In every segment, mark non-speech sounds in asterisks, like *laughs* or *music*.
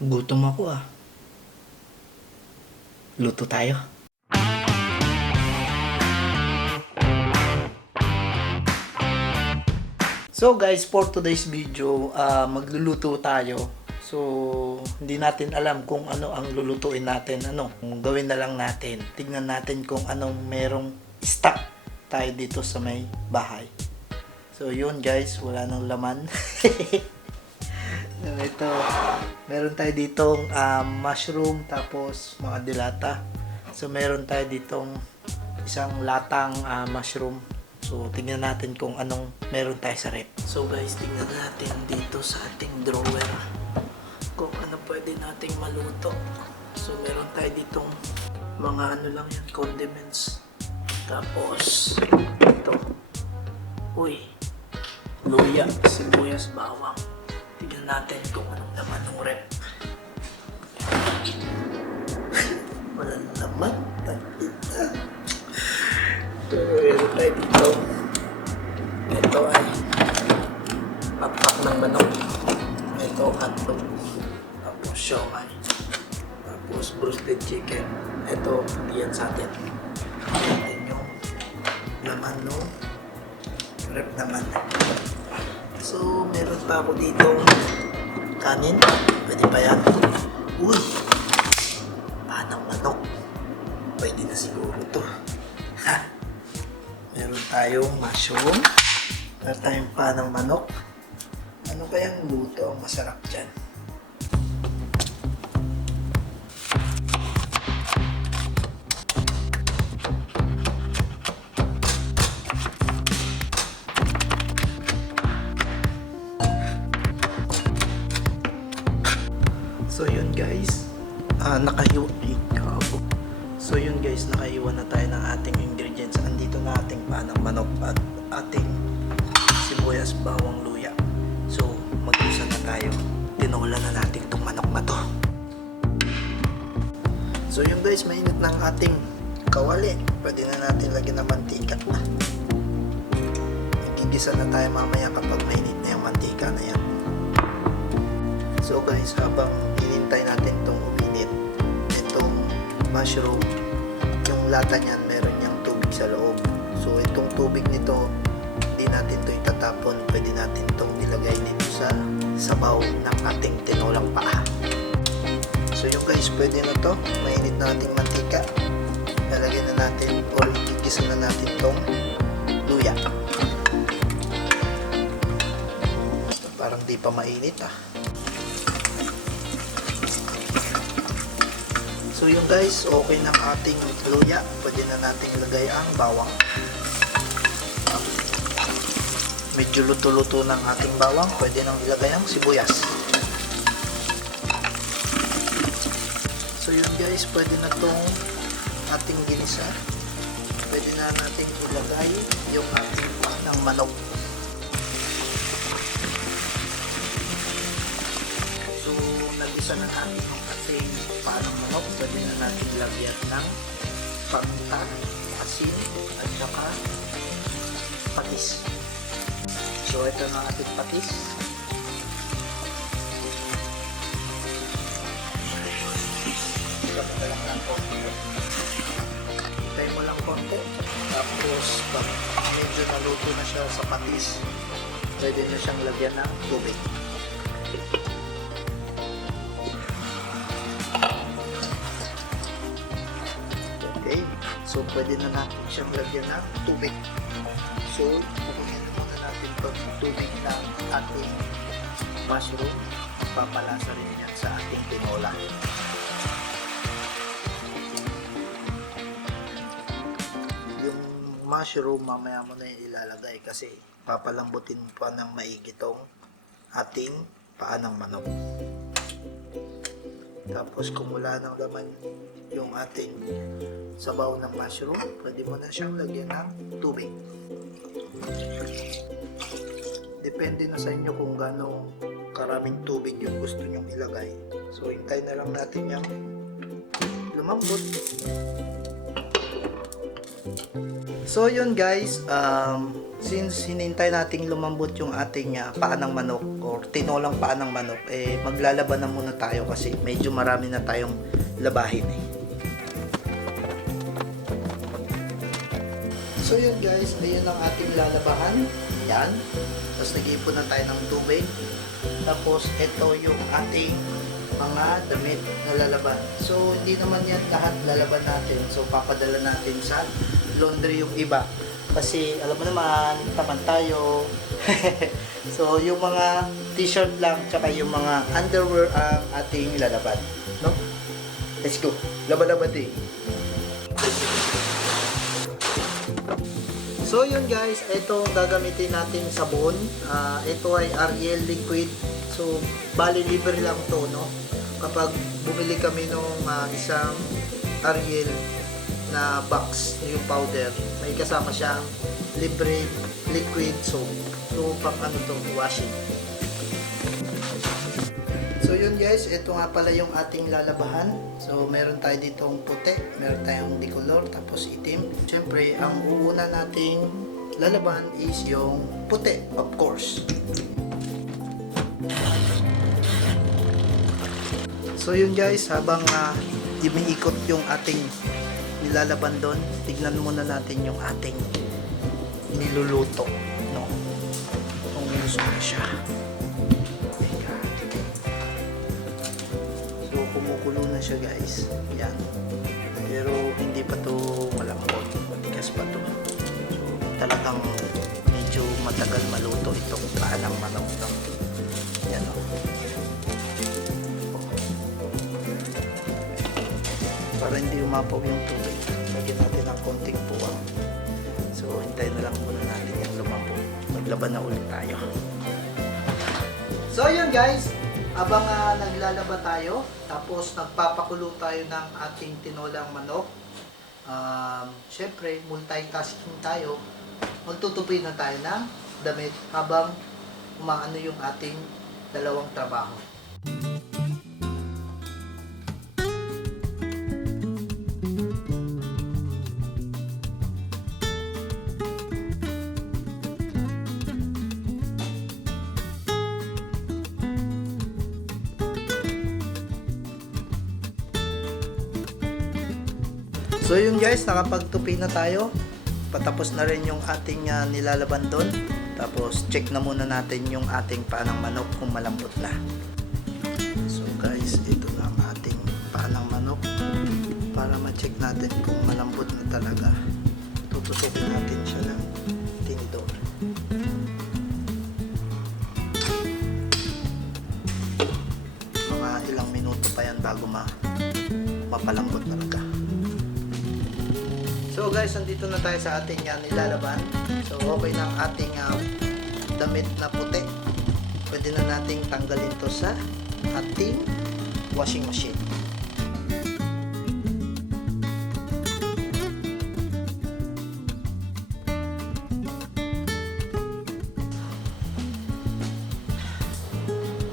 Gutom ako ah. Luto tayo. So guys, for today's video, ah, magluluto tayo. So, hindi natin alam kung ano ang lulutuin natin. Ano, gawin na lang natin. Tignan natin kung anong merong stock tayo dito sa may bahay. So, yun guys, wala nang laman. *laughs* Ito, meron tayo ditong ah, mushroom, tapos mga dilata. So, meron tayo ditong isang latang ah, mushroom. So, tingnan natin kung anong meron tayo sa rep. So, guys, tingnan natin dito sa ating drawer kung ano pwede nating maluto. So, meron tayo ditong mga ano lang yan, condiments. Tapos, ito. Uy, luya, sibuyas, bawang. Natin kung anong laman ng rep. *laughs* Walang laman. Tangina. So, meron tayo dito. Ito ay papak ng manok. Ito hotdog. Tapos siomay. Tapos roasted chicken. Ito, diyan sa atin. Atin yung laman no. Rep naman. So, meron pa ako dito kanin. Pwede pa yan. Uy! Panang manok. Pwede na siguro to. Ha? Meron tayong mushroom. Meron tayong panang manok. Ano kayang luto ang masarap dyan? So yun guys, ah nakahiwa, ikaw. So yun guys, nakaiwan na tayo ng ating ingredients. Andito na ating panang manok at ating sibuyas, bawang, luya. So mag-isa na tayo. Tinola na natin itong manok na to. So yun guys, mainit na ang ating kawali. Pwede na natin lagyan ng mantika. Magigisa na tayo mamaya kapag mainit na yung mantika na yan. So guys, habang mushroom, yung lata niyan, meron niyang tubig sa loob. So itong tubig nito, hindi natin ito itatapon. Pwede natin itong nilagay dito sa sabaw ng ating tinolang paa. So yung guys, pwede na to. Mainit na ating mantika. Lalagyan na natin or igigisa na natin itong luya. Parang di pa mainit ah. So yun guys, okay ang ating luya. Pwede na nating ilagay ang bawang. Medyo luto-luto ng ating bawang. Pwede nang ilagay ang sibuyas. So yun guys, pwede na tong ating ginisa. Pwede na nating ilagay yung ating ng manok. So, nagisa na natin yung ating panang manok. Pwede na natin lagyan ng paminta, asin, at saka patis. So, ito na ating patis. Mo lang ng konti. Hintay mo lang konti. Tapos, pag medyo naluto na siya sa patis, pwede na siyang lagyan ng tubig. So, pwede na natin siyang lagyan ng tubig. So, kukunin na muna natin itong tubig ng ating mushroom. Papalasa rin yan sa ating tinola. Yung mushroom, mamaya mo na yung ilalagay kasi papalambutin pa ng maigi tong ating paa ng manok. Tapos kung wala ng laman yung ating sabaw ng mushroom, pwede mo na siyang lagyan ng tubig. Depende na sa inyo kung gaano karaming tubig yung gusto nyong ilagay. So, hintay na lang natin yung lumambot. So yun guys, um, since hinintay nating lumambot yung ating uh, paa ng manok or tinolang paa ng manok, eh maglalaban na muna tayo kasi medyo marami na tayong labahin eh. So yun guys, ayun ang ating lalabahan. Yan. Tapos nag-iipon na tayo ng tubig. Tapos ito yung ating mga damit na lalaban. So hindi naman yan lahat lalaban natin. So papadala natin sa laundry yung iba. Kasi alam mo naman, tamad tayo. *laughs* so yung mga t-shirt lang tsaka yung mga underwear ang ating lalaban. No? Let's go. Laban-laban din. So yun guys, ito ang gagamitin natin sabon. Ah, ito ay Ariel Liquid. So bali libre lang to, no? Kapag bumili kami nung ah, isang Ariel na box, yung powder, may kasama siyang libre liquid soap. So pang ano to, washing. So yun guys, ito nga pala yung ating lalabahan. So meron tayo ditong puti, meron tayong decolor, tapos itim. Siyempre, ang uuna nating lalaban is yung puti, of course. So yun guys, habang uh, umiikot yung ating nilalaban doon, tignan muna natin yung ating niluluto. No? Kung gusto siya. Na siya guys. Yan. Pero hindi pa to malambot. Matigas pa to. So, talagang medyo matagal maluto itong paanang manok. No? Yan o. Para hindi umapaw yung tubig. Lagyan natin ng konting puwang. So, hintayin na lang muna natin yung lumapo. Maglaban na ulit tayo. So yun guys, abang ah, naglalaba tayo, tapos nagpapakulo tayo ng ating tinolang manok. Um, Siyempre, multitasking tayo. Magtutupi na tayo ng damit habang umaano yung ating dalawang trabaho. Guys, nakapagtupi na tayo. Patapos na rin yung ating ah, nilalaban doon. Tapos check na muna natin yung ating panang manok kung malambot na. So guys, ito na ang ating panang manok. Para ma-check natin kung malambot na talaga. Tututukin natin siya ng tinidor. Mga ilang minuto pa yan bago ma mapalambot talaga. So guys, nandito na tayo sa ating uh, nilalaban. So okay ang ating ah, damit na puti. Pwede na nating tanggalin to sa ating washing machine.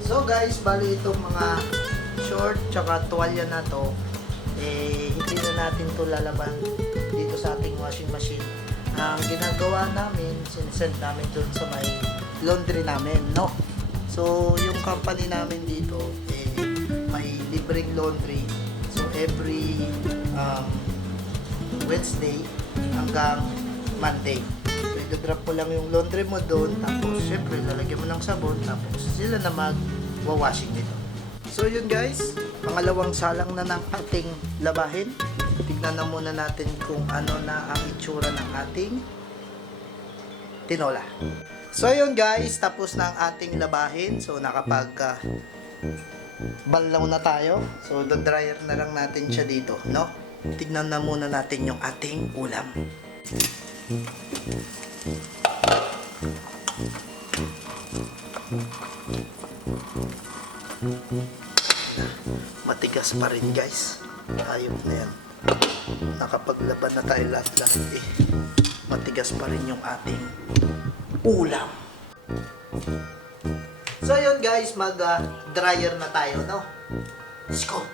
So guys, bali itong mga short tsaka tuwalya na to, eh, hindi na natin to lalaban washing machine. Ang ginagawa namin, sinesend namin dun sa may laundry namin, no? So, yung company namin dito, eh, may libreng laundry. So, every um, Wednesday hanggang Monday. So, idodrop mo lang yung laundry mo doon, tapos, syempre, lalagyan mo ng sabon, tapos, sila na mag-washing nito. So, yun guys, pangalawang salang na ng ating labahin. Tignan na muna natin kung ano na ang itsura ng ating tinola. So yun guys, tapos na ang ating labahin. So nakapag uh, banlaw na tayo. So do dryer na lang natin siya dito, no? Tignan na muna natin yung ating ulam. Matigas pa rin guys. Ayop na yan. Nakapaglaban na tayo lahat-lahat eh. Matigas pa rin yung ating ulam. So yun guys, mag ah, dryer na tayo, no? Let's go!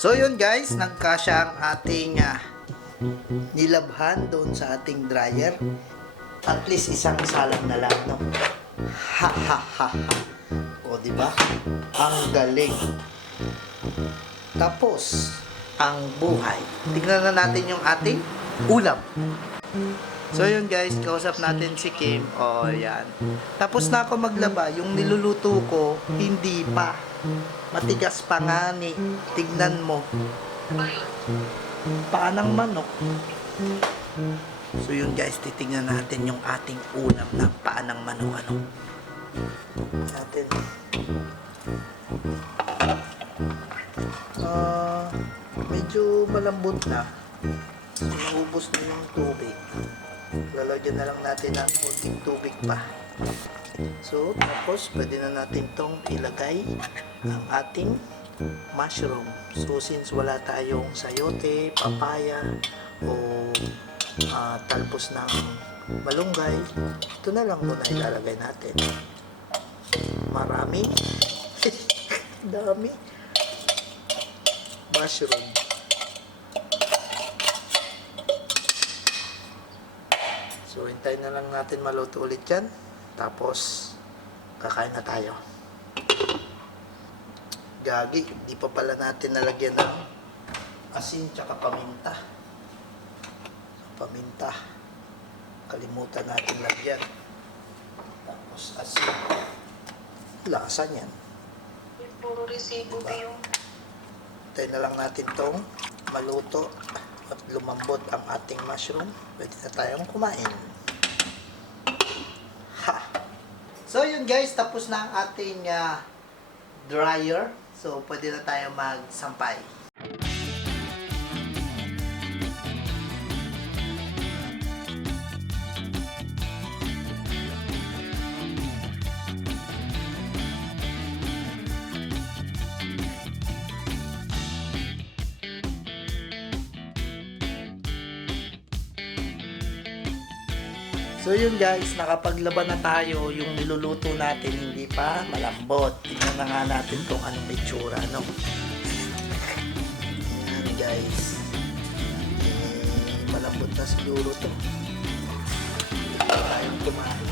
So yun guys, nagkasya ang ating ah, nilabhan doon sa ating dryer. At least isang salang na lang, no? Ha ha ha ha. O, di ba? Ang galing. Tapos, ang buhay. Tignan na natin yung ating ulam. So yun guys, kausap natin si Kim. O, yan. Tapos na ako maglaba. Yung niluluto ko, hindi pa. Matigas pa nga ni. Tignan mo. Paanang manok. So yun guys, titingnan natin yung ating ulam na paanang manok. Ano? Natin. Ah, medyo malambot na. So, na yung tubig. Lalagyan na lang natin ng konting tubig pa. So, tapos pwede na natin tong ilagay ang ating mushroom. So, since wala tayong sayote, papaya, o ah, talpos ng malunggay, ito na lang muna ilalagay natin. Marami. *laughs* Dami. Mushroom. So, hintayin na lang natin maluto ulit yan. Tapos, kakain na tayo. Gagi, di pa pala natin nalagyan ng asin tsaka paminta. Paminta. Kalimutan natin lagyan. Tapos asin. Lasa niyan. Puro resibo Diba? yung Hintayin na lang natin tong maluto at lumambot ang ating mushroom. Pwede na tayong kumain. Ha! So yun guys, tapos na ang ating ah, dryer. So pwede na tayo magsampay. So yun guys, nakapaglaban na tayo. Yung niluluto natin hindi pa malambot. Tingnan na nga natin kung anong itsura, no? Yan guys. Malambot na siguro to. Hindi kumain.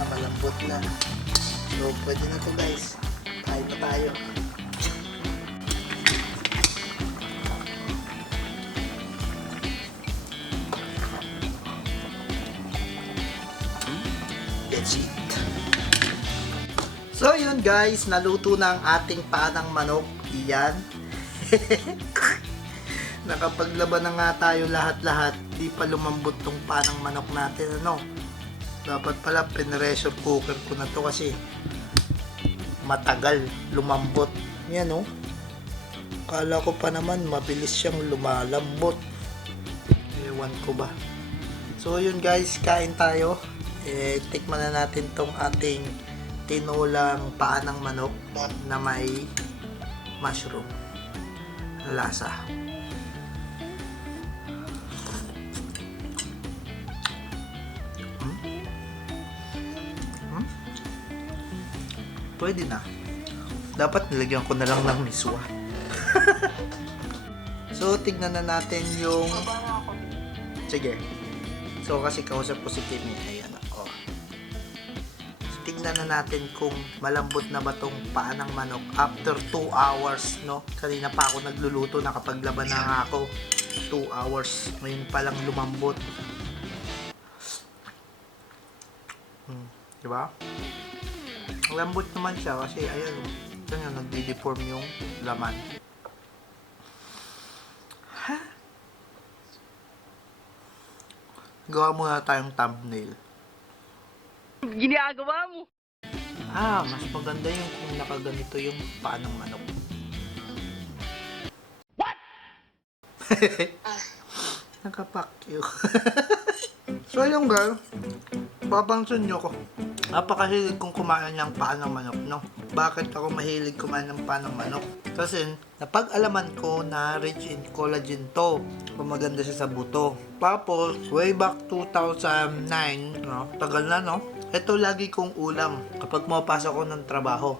Ah, malambot na. So, pwede na to guys. Kain na tayo. So yun guys, naluto na ang ating paanang manok. Iyan. *laughs* Nakapaglaban na nga tayo lahat-lahat. Di pa lumambot tong panang manok natin. Ano? Dapat pala pinressure cooker ko na to kasi matagal lumambot. Yan oh. Kala ko pa naman mabilis siyang lumalambot. Ewan ko ba. So yun guys, kain tayo. Eh, tikman na natin tong ating tinulang paa ng manok na may mushroom lasa. Hmm? Hmm? Pwede na. Dapat nilagyan ko na lang ng miswa. *laughs* so, tignan na natin yung. Sige. So, kasi kausap ko si Kimi. Tignan na natin kung malambot na ba tong paa ng manok after 2 hours, no? Kanina pa ako nagluluto, nakapaglaban na nga ako. 2 hours. Ngayon pa lang lumambot. Hmm, di ba? Lambot naman siya kasi, ayan, nga, nagdi-deform yung laman. Gawa muna tayong thumbnail. Ginagawa mo. Ah, mas maganda yung kung nakaganito yung paa ng manok. What? *laughs* Nakapak you. *laughs* so yung girl, papansin nyo ko. Napakahilig kong kumain ng paa ng manok, no? Bakit ako mahilig kumain ng paa ng manok? Kasi napag-alaman ko na rich in collagen to. So, maganda siya sa buto. Tapos, way back 2009, no? tagal na no? Ito lagi kong ulam kapag mapasok ko ng trabaho.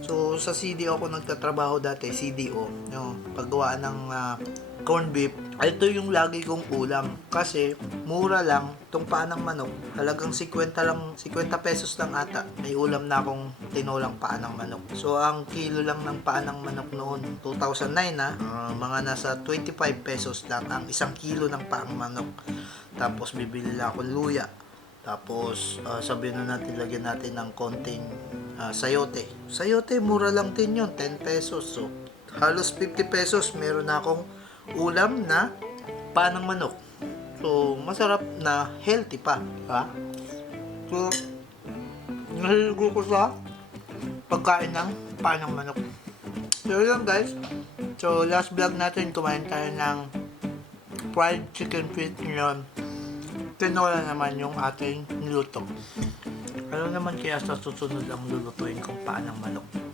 So, sa CDO ako nagtatrabaho dati, CDO, no? paggawa ng ah, corn beef. Ito yung lagi kong ulam. Kasi, mura lang, itong paa ng manok. Talagang 50 lang, 50 pesos lang ata. May ulam na akong tinulang paa ng manok. So, ang kilo lang ng paa ng manok noon, 2009 na, ah, mga nasa 25 pesos lang ang isang kilo ng paang manok. Tapos, bibili lang ako luya. Tapos, ah, sabihin na natin, lagyan natin ng konting ah, sayote. Sayote, mura lang din yun, 10 pesos. So, halos 50 pesos, meron na akong ulam na panang manok. So, masarap na healthy pa. Ha? So, nahiligo ko sa pagkain ng panang manok. So, yun guys. So, last vlog natin, kumain tayo ng fried chicken feet ngayon. Tinola naman yung ating niluto. Ano naman kaya sa susunod ang lulutuin kong panang manok?